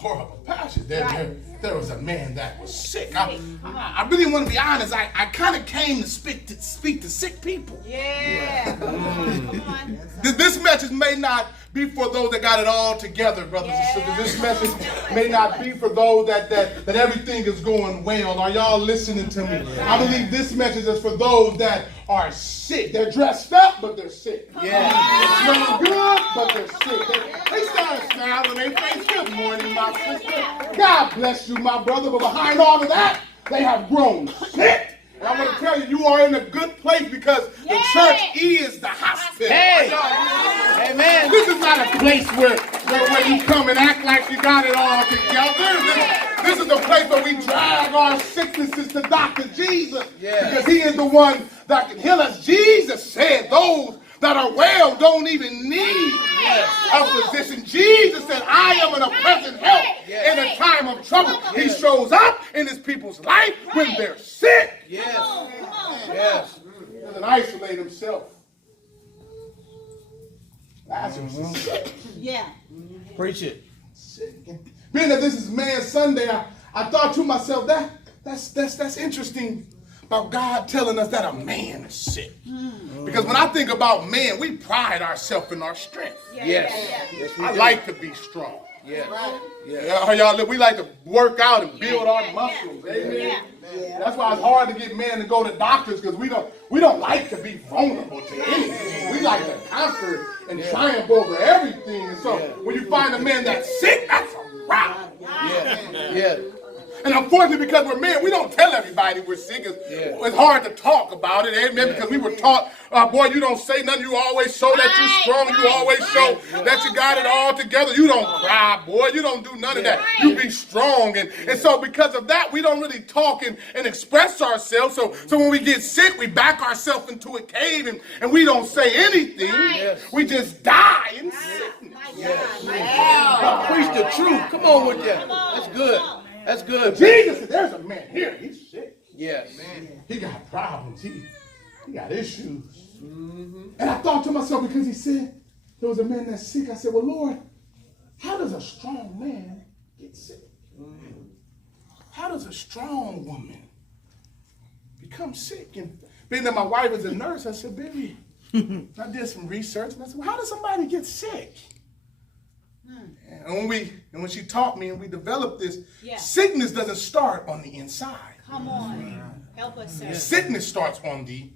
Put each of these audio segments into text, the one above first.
horrible passage. There was a man that was sick. I really want to be honest. I kind of came to speak to sick people. Yeah. Come on. This message may not be for those that got it all together, brothers and sisters. This message may not be for those that everything is going well. Are y'all listening to me? I believe this message is for those that are sick. They're dressed up, but they're sick. Yeah. They smell good, but they're sick. They start smiling. They face, good morning, my sister. God bless you, my brother. But behind all of that, they have grown sick. And I want to tell you, you are in a good place because the church is the hospital. Hey. Amen. This is not a place where you come and act like you got it all together. This is a place where we drag our sicknesses to Dr. Jesus. Because he is the one that can heal us. Jesus said those that are well don't even need a physician. Jesus said, I am in a present help in a time of trouble. He shows up in his people's life when they're sick. Yes. Yes. He doesn't isolate himself. Lazarus is sick. Yeah. Preach it. Sick. Being that this is Man Sunday, I thought to myself, that's interesting about God telling us that a man is sick. Because when I think about man, we pride ourselves in our strength. Yes, we I do. like to be strong. Yes. Yeah, y'all, we like to work out and build our muscles. Amen. That's why it's hard to get men to go to doctors because we don't like to be vulnerable to anything. We like to conquer and triumph over everything. And so when you find a man that's sick, that's a wrap. Yeah. And unfortunately, because we're men, we don't tell everybody we're sick. It's hard to talk about it, amen, because we were taught, boy, you don't say nothing. You always show that you're strong. You always show that you got it all together. You don't cry, boy. You don't do none of that. You be strong. And so because of that, we don't really talk and express ourselves. So when we get sick, we back ourselves into a cave and we don't say anything. We just die in sickness. Preach the truth. Come on with that. That's good. That's good. Jesus said, there's a man here. He's sick. Yes. He got problems. He got issues. And I thought to myself, because he said there was a man that's sick, I said, well, Lord, how does a strong man get sick? How does a strong woman become sick? And being that my wife is a nurse, I said, baby, I did some research, and I said, well, how does somebody get sick? And when she taught me and we developed this, sickness doesn't start on the inside. Come on. Help us, sir. Sickness starts on the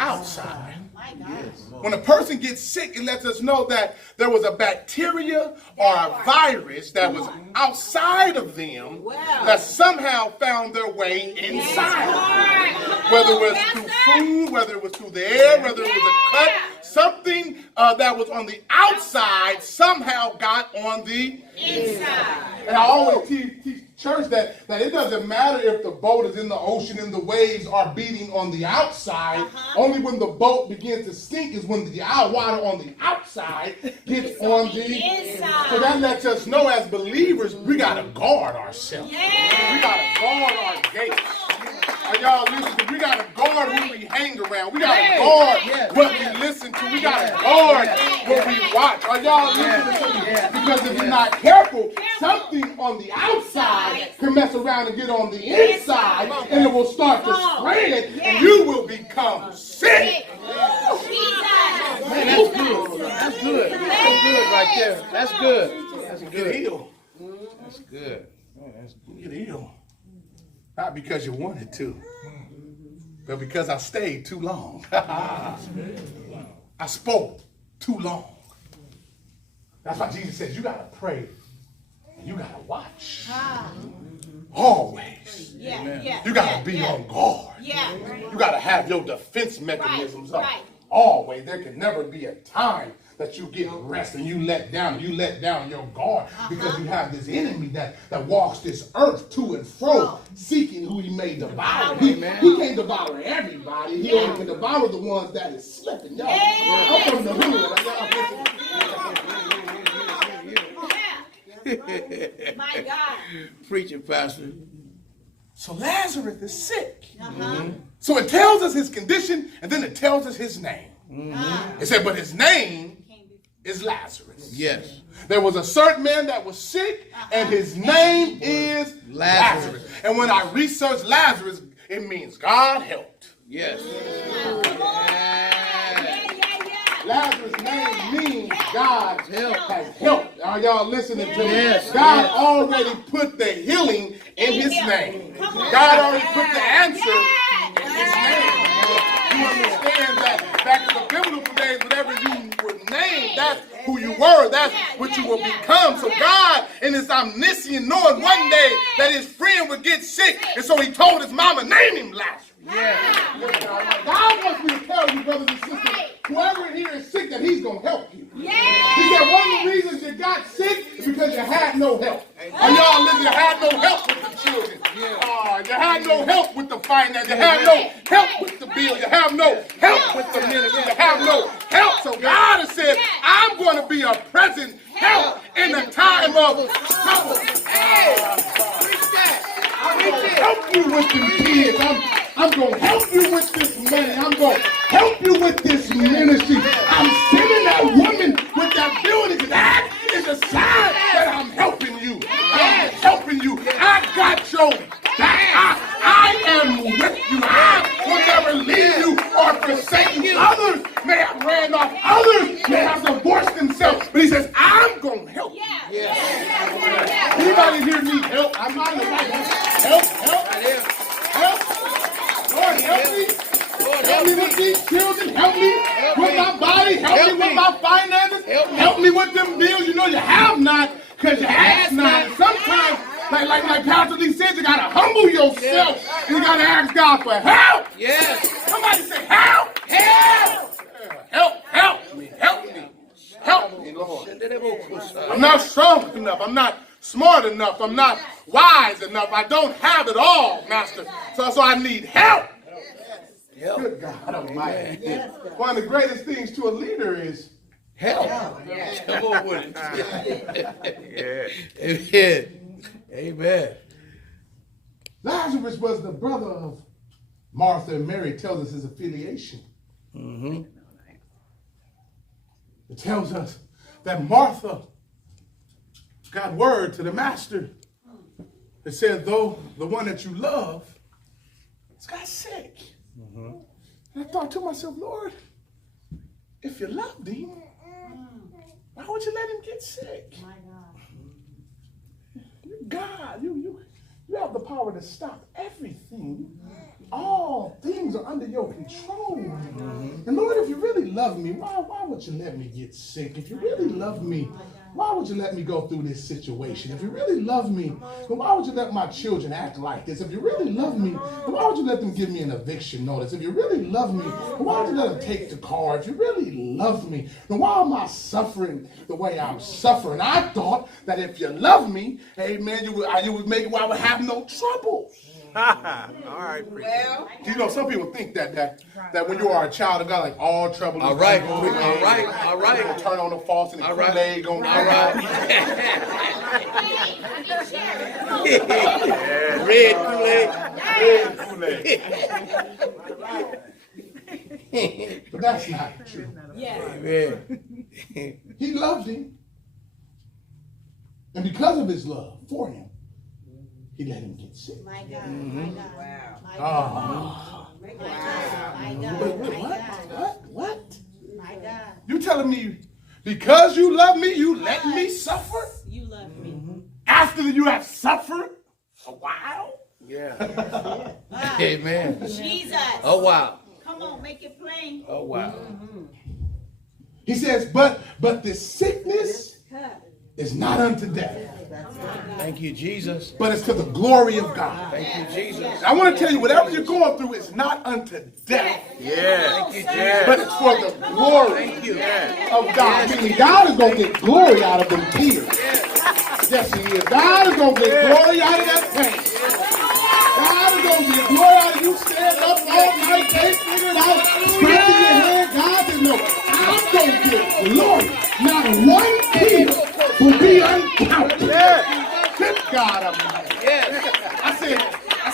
outside. My God. When a person gets sick, it lets us know that there was a bacteria or a virus that was outside of them that somehow found their way inside. Whether it was through food, whether it was through the air, whether it was a cut, something that was on the outside somehow got on the inside. And I always teach church that it doesn't matter if the boat is in the ocean and the waves are beating on the outside. Only when the boat begins to sink is when the water on the outside gets on the inside. So that lets us know as believers, we got to guard ourselves. We got to guard our gates. Are y'all listening? We got to guard who we hang around. We got to guard what we listen to. We got to guard what we watch. Are y'all listening to me? Because if you're not careful, something on the outside can mess around and get on the inside, and it will start to spread, and you will become sick. Man, that's good. That's good. That's good right there. That's good. That's good. Get healed. That's good. Man, that's good. Get healed. Not because you wanted to, but because I stayed too long. I spoke too long. That's why Jesus says you got to pray and you got to watch. Always. You got to be on guard. You got to have your defense mechanisms up. Always. There can never be a time that you get rest and you let down your guard because you have this enemy that walks this earth to and fro seeking who he may devour. He can't devour everybody. He only can devour the ones that is slipping. Y'all, I'm from the hood. My God. Preach it, Pastor. So Lazarus is sick. So it tells us his condition and then it tells us his name. It said, but his name is Lazarus. Yes. There was a certain man that was sick, and his name is Lazarus. And when I researched Lazarus, it means God helped. Yes. Lazarus' name means God has helped. Are y'all listening to me? Yes. God already put the healing in his name. God already put the answer in his name. You understand that back in the biblical days, whatever you were named, that's who you were. That's what you will become. So God, in his omniscient, knowing one day that his friend would get sick, and so he told his mama, name him Lazarus. Yeah. God wants me to tell you, brothers and sisters, whoever in here is sick, that he's going to help you. Yeah. He said one of the reasons you got sick is because you had no help. And y'all listen, you had no help with the children. You had no help with the finance. You had no help with the bill. You have no help with the ministry. You have no help. So God has said, I'm going to be a present help in the time of trouble. I'm going to help you with them kids. I'm going to help you with this money. I'm going to help you with this ministry. I'm sending that woman with that building. That is a sign that I'm helping you. I'm helping you. I got your back. I am with you. I will never leave you or forsake you. Others may have ran off. Others may have divorced themselves. But he says, I'm going to help you. Anybody here need help? I'm not in the right help. Lord, help me. Help me with these children. Help me with my body. Help me with my finances. Help me with them bills. You know you have not because you ask not. And sometimes, like Pastor Lee said, you got to humble yourself. You got to ask God for help. Yes. Somebody say help. Help me. Help me, Lord. I'm not strong enough. I'm not smart enough. I'm not wise enough. I don't have it all, Master. So I need help. Good God Almighty. One of the greatest things to a leader is Help. Come on with it. Amen. Lazarus was the brother of Martha, and Mary tells us his affiliation. Mm-hmm. It tells us that Martha got word to the master. It said, though the one that you love has got sick. Mm-hmm. And I thought to myself, Lord, if you loved him, why would you let him get sick? My God. God, you have the power to stop everything. All things are under your control. And Lord, if you really love me, why would you let me get sick? If you really love me, why would you let me go through this situation? If you really love me, then why would you let my children act like this? If you really love me, then why would you let them give me an eviction notice? If you really love me, then why would you let them take the car? If you really love me, then why am I suffering the way I'm suffering? I thought that if you love me, amen, you would make it where I would have no trouble. All right, Well, You know, some people think that when you are a child of God, like all trouble is All right. gonna go away. All right. Turn on the faucet and the All right. Kool-Aid gonna All right. Red Kool-Aid. But that's not true. Amen. He loved him. And because of his love for him, he let him get sick. my God, my God. Wow. My Ah. God. My God. What? My God. You telling me because you love me, you let me suffer? You love me. After you have suffered a while? Yeah. Wow. Amen. Jesus. Oh, wow. Come on, make it plain. Oh, wow. He says, but this sickness is not unto death, Thank you, Jesus. but it's to the glory of God. Thank you, Jesus. I want to tell you, whatever you're going through is not unto death, Yeah. but it's for the glory of God. Meaning God is going to get glory out of them tears. Yes, he is. God is going to get glory out of that pain. God is going to get glory out of you standing up all night, can't figure it out, scratching your head. God says, no, I'm going to get glory. Not one tear will be uncounted. Good God Almighty. I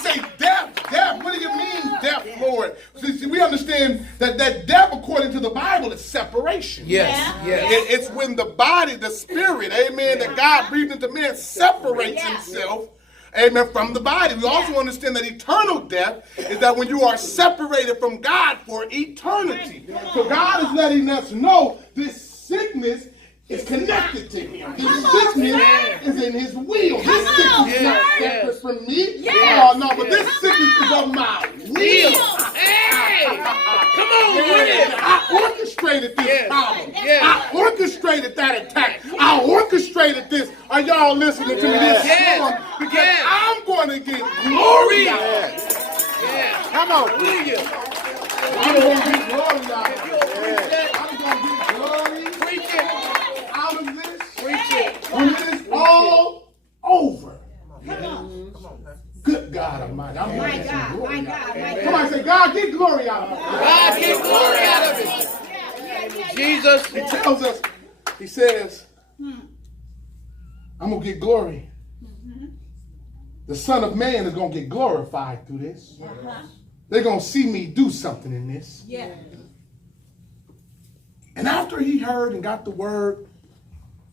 say, death. What do you mean, death, Lord? See, we understand that death, according according to the Bible, it's separation. Yes, yes. It's when the body, the spirit, amen, that God breathed into man separates himself, amen, from the body. We also understand that eternal death is that when you are separated from God for eternity. So God is letting us know this sickness is connected to him. This sickness is in his will. This sickness is not separate from me. Oh, no, but this sickness is on my will. Hey! Come on with it! I orchestrated this problem. I orchestrated that attack. I orchestrated this. Are y'all listening to me this morning? Because I'm going to get glory out of it. Come on, will you? I'm going to get glory out of it. I'm going to get glory Preach it. out of this. Preach it. When it is all over. Come on. Good God Almighty. I'm My going to get God, glory my out of God, it. my God. Somebody say, God, get glory out of it. God, get glory out of it. Jesus. He tells us, he says, I'm going to get glory. The Son of Man is going to get glorified through this. They're going to see me do something in this. Yeah. And after he heard and got the word,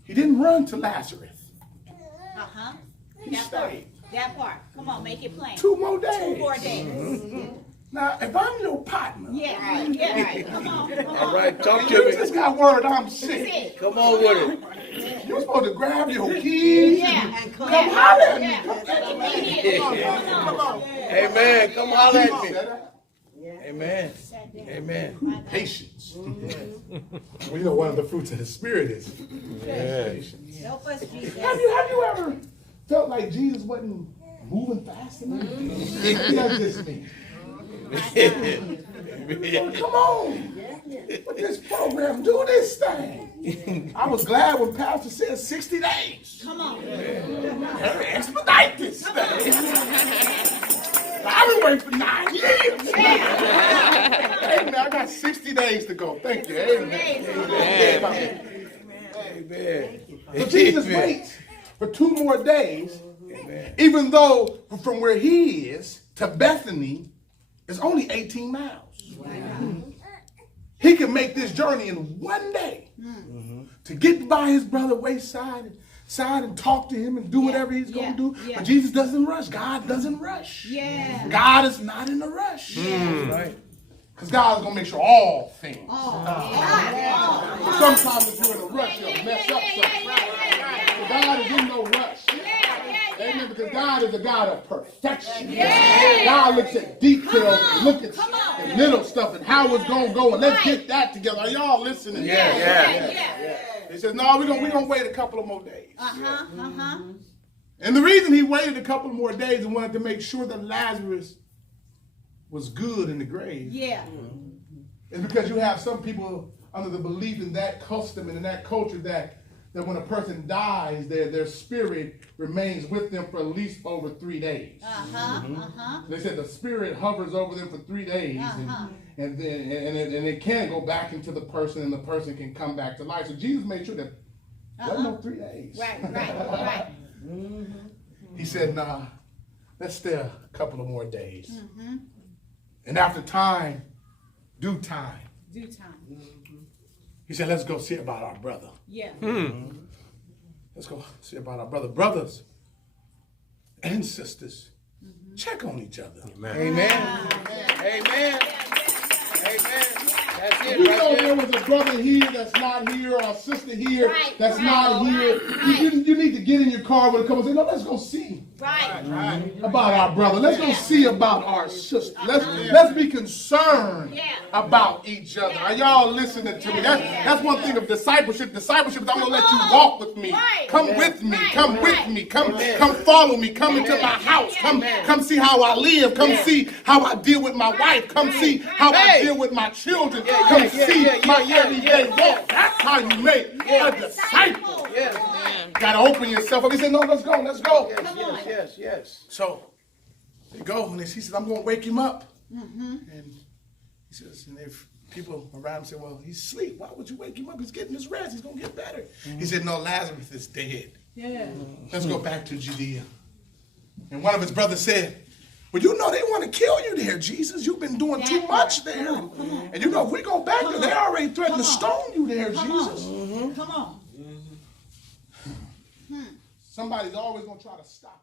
he didn't run to Lazarus. Uh-huh. He stayed. That part. Come on, make it plain. 2 more days. 2 more days. Now, if I'm your partner, Yeah, right. Come on, come on. All right, talk to you me. just got word I'm sick. Come on with it. You're supposed to grab your keys Yeah. and come holler at me. Yeah. Come on. Amen. Come holler at me. Amen. Amen. Patience. Well, you know, one of the fruits of the Spirit is patience. Help us, Jesus. Have you ever felt like Jesus wasn't moving fast enough? That's just me. Come on. With this program, do this thing. I was glad when Pastor said 60 days. Come on. Hurry, expedite this thing. I've been waiting for 9 years. Amen. I got 60 days to go. Thank you. Amen. Amen. So Jesus waits for 2 more days, even though from where he is to Bethany is only 18 miles. He can make this journey in 1 day to get by his brother wayside and talk to him and do whatever he's going to do. But Jesus doesn't rush. God doesn't rush. Yeah. God is not in a rush. Right. Because God is going to make sure all things. Oh. Sometimes if you're in a rush, you'll mess up something. But God is in no rush. Amen. Because God is a God of perfection. God looks at details, look at the little stuff and how it's going to go. And let's get that together. Are y'all listening? Yeah. He says, no, we're going to wait a couple of more days. Uh-huh. And the reason he waited a couple of more days and wanted to make sure that Lazarus was good in the grave Yeah. is because you have some people under the belief in that custom and in that culture that when a person dies, their spirit remains with them for at least over 3 days. They said the spirit hovers over them for 3 days, and then it can go back into the person, and the person can come back to life. So Jesus made sure that there was no 3 days. Right. He said, nah, let's stay a couple of more days. And after due time, he said, let's go see about our brother. Yeah. Let's go see about our brother. Brothers and sisters, check on each other. Amen. Amen. Amen. That's it You right know there. there was a brother here that's not here, or a sister here that's not here. Right. You need to get in your car with a couple and say, no, let's go see Right. about our brother. Let's go see about our sister. Let's be concerned about each other. Are y'all listening to me? That's one thing of discipleship. Discipleship is I'm going to let you walk with me. Come with me. Come with me. Come follow me. Come into my house. Come see how I live. Come see how I deal with my wife. Come see how I deal with my children. Come see my everyday walk. That's how you make a disciple. Got to open yourself up. He said, no, let's go. Yes. So they go, and he says, I'm going to wake him up. And he says, and if people around him say, well, he's asleep. Why would you wake him up? He's getting his rest. He's going to get better. He said, no, Lazarus is dead. Let's go back to Judea. And one of his brothers said, But you know they want to kill you there, Jesus. You've been doing too much there. And you know, if we go back there, they already threatened to stone you there, Jesus. Come on. Somebody's always going to try to stop